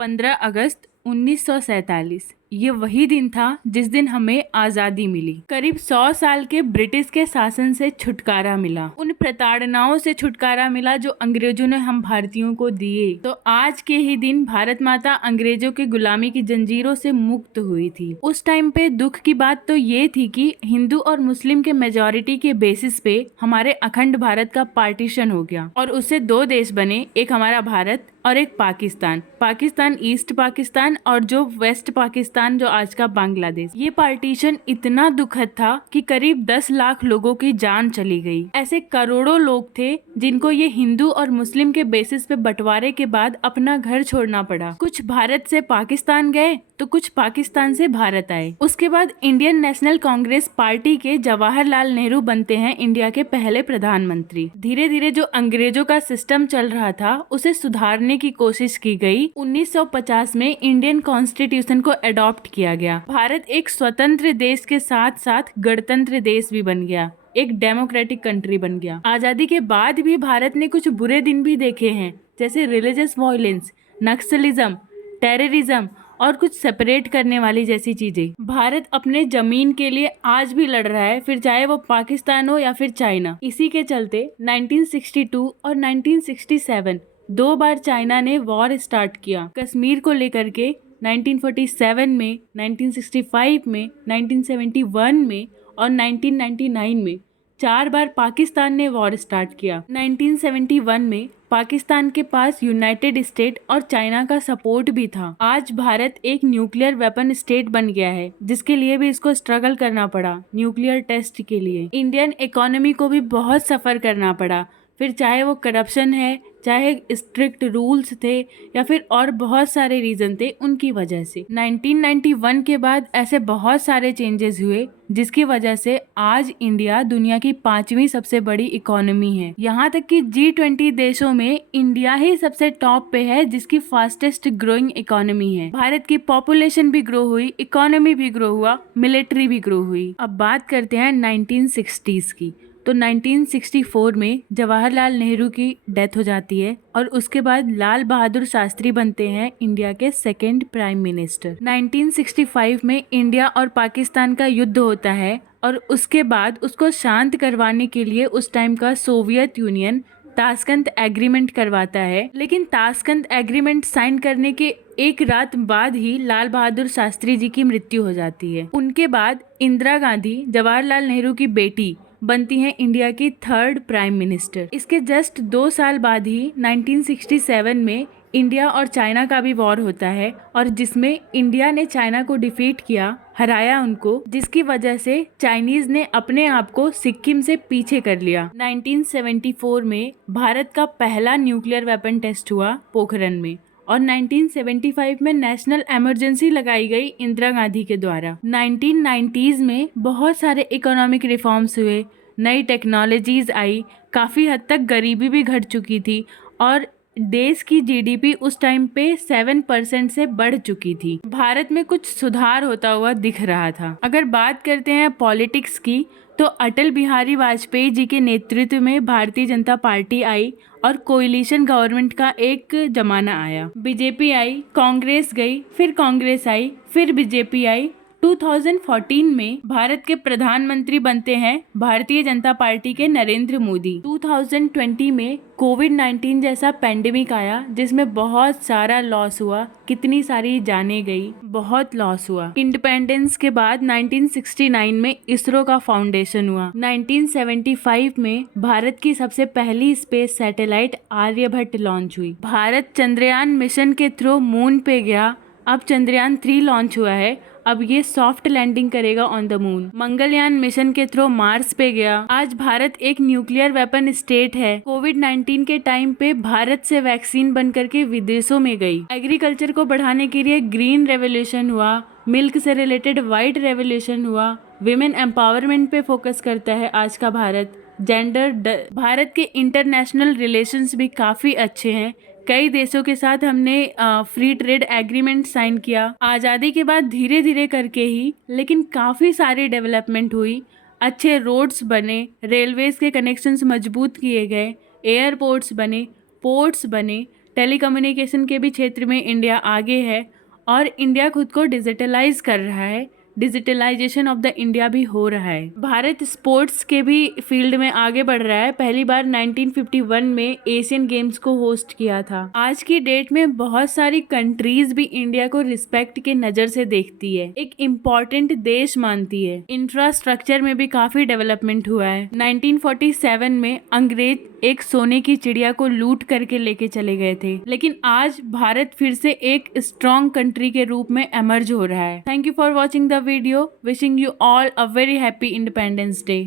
15 अगस्त 1947 ये वही दिन था जिस दिन हमें आजादी मिली। करीब 100 साल के ब्रिटिश के शासन से छुटकारा मिला, उन प्रताड़नाओं से छुटकारा मिला जो अंग्रेजों ने हम भारतीयों को दिए। तो आज के ही दिन भारत माता अंग्रेजों के गुलामी की जंजीरों से मुक्त हुई थी। उस टाइम पे दुख की बात तो ये थी कि हिंदू और मुस्लिम के मेजोरिटी के बेसिस पे हमारे अखंड भारत का पार्टीशन हो गया और उससे दो देश बने, एक हमारा भारत और एक पाकिस्तान। पाकिस्तान ईस्ट पाकिस्तान और जो वेस्ट पाकिस्तान जो आज का बांग्लादेश। ये पार्टीशन इतना दुखद था कि करीब 10 लाख लोगों की जान चली गई। ऐसे करोड़ों लोग थे जिनको ये हिंदू और मुस्लिम के बेसिस पे बंटवारे के बाद अपना घर छोड़ना पड़ा। कुछ भारत से पाकिस्तान गए तो कुछ पाकिस्तान से भारत आए। उसके बाद इंडियन नेशनल कांग्रेस पार्टी के जवाहरलाल नेहरू बनते हैं इंडिया के पहले प्रधानमंत्री। धीरे धीरे जो अंग्रेजों का सिस्टम चल रहा था उसे सुधारने की कोशिश की गई। 1950 में इंडियन कॉन्स्टिट्यूशन को अडॉप्ट किया गया। भारत एक स्वतंत्र देश के साथ साथ गणतंत्र देश भी बन गया, एक डेमोक्रेटिक कंट्री बन गया। आजादी के बाद भी भारत ने कुछ बुरे दिन भी देखे हैं, जैसे रिलीजियस वायलेंस, नक्सलिज्म, टेररिज्म और कुछ सेपरेट करने वाली जैसी चीजें। भारत अपने जमीन के लिए आज भी लड़ रहा है, फिर चाहे वो पाकिस्तान हो या फिर चाइना। इसी के चलते 1962 और 1967 दो बार चाइना ने वॉर स्टार्ट किया कश्मीर को लेकर के। 1947 में, 1965 में, 1971 में और 1999 में 4 बार पाकिस्तान ने वॉर स्टार्ट किया। 1971 में पाकिस्तान के पास यूनाइटेड स्टेट और चाइना का सपोर्ट भी था। आज भारत एक न्यूक्लियर वेपन स्टेट बन गया है, जिसके लिए भी इसको स्ट्रगल करना पड़ा न्यूक्लियर टेस्ट के लिए। इंडियन इकोनॉमी को भी बहुत सफर करना पड़ा, फिर चाहे वो करप्शन है, चाहे स्ट्रिक्ट रूल्स थे या फिर और बहुत सारे रीजन थे उनकी वजह से। 1991 के बाद ऐसे बहुत सारे चेंजेस हुए जिसकी वजह से आज इंडिया दुनिया की 5वीं सबसे बड़ी इकोनॉमी है। यहाँ तक कि G20 देशों में इंडिया ही सबसे टॉप पे है, जिसकी फास्टेस्ट ग्रोइंग इकोनॉमी है। भारत की पॉपुलेशन भी ग्रो हुई, इकोनॉमी भी ग्रो हुआ, मिलिट्री भी ग्रो हुई। अब बात करते हैं 1960s की। तो 1964 में जवाहरलाल नेहरू की डेथ हो जाती है और उसके बाद लाल बहादुर शास्त्री बनते हैं इंडिया के सेकंड प्राइम मिनिस्टर। 1965 में इंडिया और पाकिस्तान का युद्ध होता है और उसके बाद उसको शांत करवाने के लिए उस टाइम का सोवियत यूनियन ताशकंद एग्रीमेंट करवाता है। लेकिन ताशकंद एग्रीमेंट साइन करने के एक रात बाद ही लाल बहादुर शास्त्री जी की मृत्यु हो जाती है। उनके बाद इंदिरा गांधी, जवाहरलाल नेहरू की बेटी, बनती हैं इंडिया की 3rd प्राइम मिनिस्टर। इसके जस्ट 2 साल बाद ही 1967 में इंडिया और चाइना का भी वॉर होता है और जिसमें इंडिया ने चाइना को डिफीट किया, हराया उनको, जिसकी वजह से चाइनीज ने अपने आप को सिक्किम से पीछे कर लिया। 1974 में भारत का पहला न्यूक्लियर वेपन टेस्ट हुआ पोखरण में और 1975 में नेशनल इमरजेंसी लगाई गई इंदिरा गांधी के द्वारा। 1990s में बहुत सारे इकोनॉमिक रिफॉर्म्स हुए, नई टेक्नोलॉजीज आई, काफ़ी हद तक गरीबी भी घट चुकी थी और देश की जीडीपी उस टाइम पे 7% से बढ़ चुकी थी। भारत में कुछ सुधार होता हुआ दिख रहा था। अगर बात करते हैं पॉलिटिक्स की, तो अटल बिहारी वाजपेयी जी के नेतृत्व में भारतीय जनता पार्टी आई और कोएलिशन गवर्नमेंट का एक जमाना आया। बीजेपी आई, कांग्रेस गई, फिर कांग्रेस आई, फिर बीजेपी आई। 2014 में भारत के प्रधानमंत्री बनते हैं भारतीय जनता पार्टी के नरेंद्र मोदी। 2020 में कोविड-19 जैसा पेंडेमिक आया जिसमें बहुत सारा लॉस हुआ, कितनी सारी जानें गई, बहुत लॉस हुआ। इंडिपेंडेंस के बाद 1969 में इसरो का फाउंडेशन हुआ। 1975 में भारत की सबसे पहली स्पेस सैटेलाइट आर्यभट्ट लॉन्च हुई। भारत चंद्रयान मिशन के थ्रू मून पे गया। अब चंद्रयान 3 लॉन्च हुआ है, अब ये सॉफ्ट लैंडिंग करेगा on the moon. Mangalyaan mission के थ्रू मार्स पे गया। आज भारत एक न्यूक्लियर वेपन स्टेट है। कोविड-19 के टाइम पे भारत से वैक्सीन बन करके विदेशों में गई। एग्रीकल्चर को बढ़ाने के लिए ग्रीन रेवोल्यूशन हुआ, मिल्क से रिलेटेड व्हाइट रेवोल्यूशन हुआ, विमेन एम्पावरमेंट पे फोकस करता है आज का भारत। भारत के इंटरनेशनल रिलेशंस भी काफ़ी अच्छे हैं। कई देशों के साथ हमने फ्री ट्रेड एग्रीमेंट साइन किया। आज़ादी के बाद धीरे धीरे करके ही, लेकिन काफ़ी सारी डेवलपमेंट हुई। अच्छे रोड्स बने, रेलवेज के कनेक्शंस मजबूत किए गए, एयरपोर्ट्स बने, पोर्ट्स बने, टेलीकम्युनिकेशन के भी क्षेत्र में इंडिया आगे है और इंडिया खुद को डिजिटलाइज कर रहा है। डिजिटलाइजेशन ऑफ द इंडिया भी हो रहा है। भारत स्पोर्ट्स के भी फील्ड में आगे बढ़ रहा है। पहली बार 1951 में एशियन गेम्स को होस्ट किया था। आज की डेट में बहुत सारी कंट्रीज भी इंडिया को रिस्पेक्ट के नजर से देखती है, एक इम्पोर्टेंट देश मानती है। इंफ्रास्ट्रक्चर में भी काफी डेवलपमेंट हुआ है। 1947 में अंग्रेज एक सोने की चिड़िया को लूट करके लेके चले गए थे, लेकिन आज भारत फिर से एक स्ट्रॉन्ग कंट्री के रूप में एमर्ज हो रहा है। Thank you for watching the video. Wishing you all a very happy Independence Day.